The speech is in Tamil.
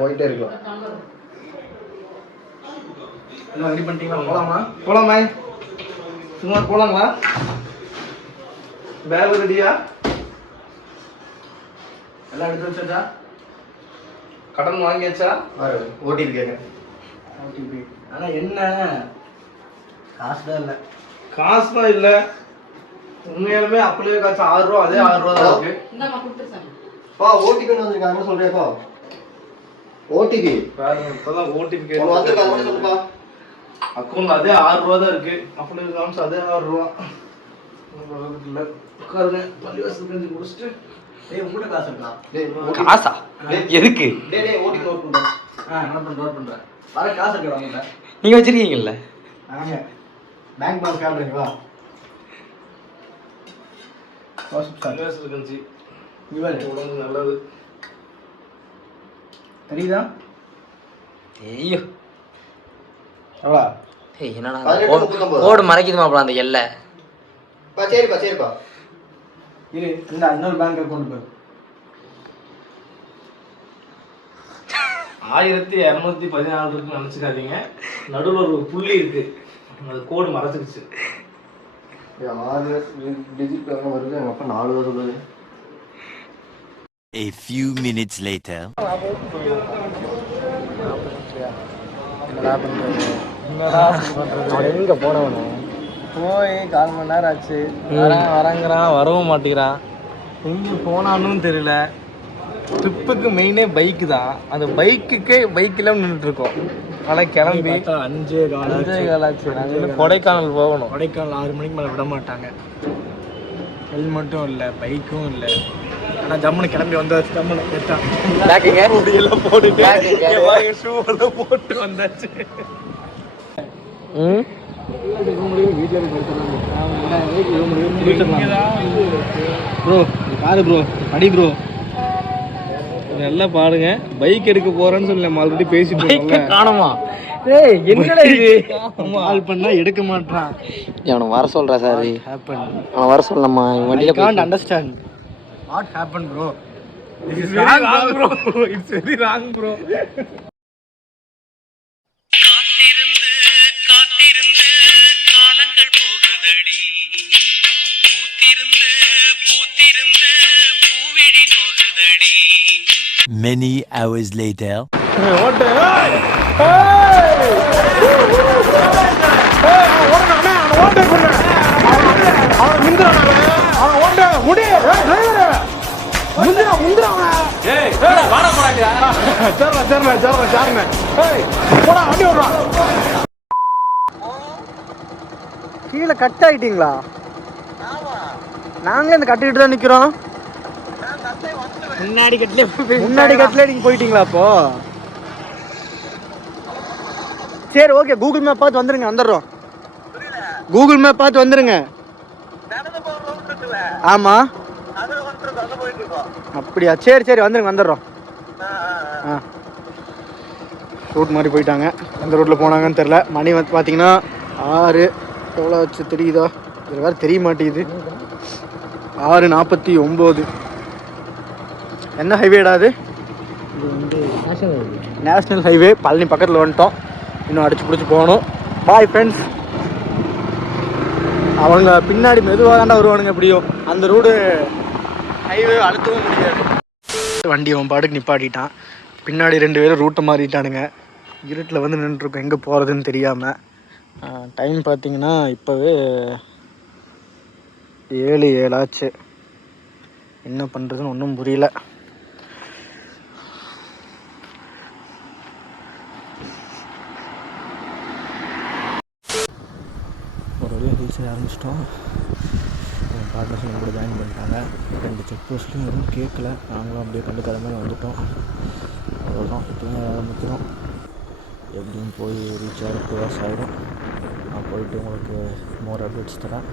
போயிட்டே இருக்கலாம். என்ன ரெடி பண்ணிட்டீங்களா? போலாமா? போலாமா? சும்மா போலாங்களா? பேக் ரெடியா? எல்லாம் எடுத்து வச்சாச்சா? கடன் வாங்கியாச்சா? ஓடிபி கேட்குறேன். ஓடிபி. ஆனால் என்ன காசு தான் இல்லை. காசு தான் இல்லை. உண்மையாலுமே அப்படியே காசு 6 ரூபா, அதே 6 ரூபா தான் இருக்கு. பா ஓடிபி வந்திருக்காங்க சொல்றியாப்பா? ஓடிபி பாருங்க, இப்பதான் ஓடிபி கேட்டு வந்திருக்காங்க சொல்லுப்பா. அக்கௌண்ட்ல அதே 6 ரூபா தான் இருக்கு. அப்படியே காமிச்சு அதே 6 ரூபா. இல்லை உட்காருங்க. பள்ளிவாசல் கஞ்சி குடிச்சிட்டு உங்கள்கிட்ட காசு இருக்கலாம். காசா? எதுக்கு? ஓடிபி நோட் பண்ணுறேன். என்ன பண்ண நோட் பண்ணுறேன். வர காசு இருக்கு உங்கள்கிட்ட. நீங்கள் வச்சிருக்கீங்கல்ல? Bank pass காட்டுறீங்களா? பள்ளிவாசல் கஞ்சி உடம்பு நல்லது. தெரியுதா? ஐயோ எவ்வளோ? என்னடா கோடு மறைக்குது மாப்பிள அந்த எல்லை. சரிப்பா சரிப்பா. இரு இந்த இன்னொரு பேங்க் அக்கௌண்ட் பேர் 1214 இருக்குன்னு நினச்சிக்காதீங்க. நடுவில் ஒரு புள்ளி இருக்கு, அது கோடு மறைச்சிருச்சு. 6 டிஜிட் வருது. எங்கள் அப்பா 4 தான் சொல்லுது. A few minutes later. எங்க போனவனு போய் 1/4 மணி நேரம் ஆச்சு. வரங்கிறான், வரவும் மாட்டேங்கிறான். எங்கே போனான்னு தெரியல. ட்ரிப்புக்கு மெயினே பைக்கு தான். அந்த பைக்கில் நின்றுட்டுருக்கோம். ஆனால் கிளம்பி 5:15 ஆச்சு. நாங்கள் கொடைக்கானல் போகணும். கொடைக்கானல் 6 மணிக்கு மேலே விட மாட்டாங்க. ஹெல்மெட்டும் இல்லை, பைக்கும் இல்லை. ஆனால் ஜம்முன்னு கிளம்பி வந்தாச்சு. ஜம்முன்னு முடியெல்லாம் போட்டுட்டு ஷூ எல்லாம் போட்டு வந்தாச்சு. ப்ரோ பாரு ப்ரோ, படி ப்ரோ, நல்லா பாருங்க. பைக் எடுக்க போறேன்னு சொல்லி நம்ம ஆல்ரெடி பேசிட்டு காணுமா? ஏய் என்னடா இது? கால் பண்ணா எடுக்க மாட்டான். அவனை வர சொல்றா சார். அவனை வர சொல்லணுமா? வண்டியில can't understand what happened bro. This is wrong bro. It's very wrong bro. காத்திருந்து காத்திருந்து காலங்கள் போகுதடி. பூத்திருந்து பூத்திருந்து பூவிழி நோகுதடி. Many hours later. ஓட்டு கீழே கட் ஆயிட்டீங்களா? நாங்களே இந்த கட்டிக்கிட்டு தான் நிக்கிறோம். முன்னாடி கட்டிலே நீங்க போயிட்டீங்களா? அப்போ சரி ஓகே. கூகுள் மேப் பார்த்து வந்துருங்க, வந்துடுறோம். கூகுள் மேப் பார்த்து வந்துருங்க. ஆமா அப்படியா? சரி சரி வந்துருங்க, வந்துடுறோம். ரூட் மாதிரி போயிட்டாங்க. எந்த ரூட்டில் போனாங்கன்னு தெரில. மணி வந்து பார்த்தீங்கன்னா 6 எவ்வளோ வச்சு தெரியுதா? இது வேறு தெரிய மாட்டேங்குது. 6:49. என்ன ஹைவேடா அது? இது வந்து நேஷ்னல் ஹைவே. பழனி பக்கத்தில் வந்துட்டோம். இன்னும் அடிச்சு பிடிச்சி போகணும். Bye friends. அவங்க பின்னாடி மெதுவாக தாண்டா வருவானுங்க. எப்படியும் அந்த ரோடு ஹைவே அழுத்தவும் முடியாது. வண்டி அவன் பாட்டுக்கு நிப்பாட்டிட்டான். பின்னாடி 2 பேரும் ரூட்டை மாறிட்டானுங்க. இருட்டில் வந்து நின்றுருக்கோம் எங்கே போகிறதுன்னு தெரியாமல். டைம் பார்த்தீங்கன்னா இப்போவே 7 ஆச்சு. என்ன பண்ணுறதுன்னு ஒன்றும் புரியல. ஒரு வழியாக ஹில்ஸ் ஆரம்பிச்சிட்டோம். பார்ட்னர்ஸ் கூட ஜாயின் பண்ணிட்டாங்க. 2 செக் போஸ்ட்லையும் எதுவும் கேட்கல. நாங்களும் அப்படியே கண்டுக்காத மாதிரி வந்துட்டோம். அவ்வளோதான். இப்போ ஆரம்பிக்கிறோம். எப்படியும் போய் ரீச் ஆகிற 2 hours ஆகிடும். நான் போயிட்டு உங்களுக்கு மோர் அப்டேட்ஸ் தரேன்.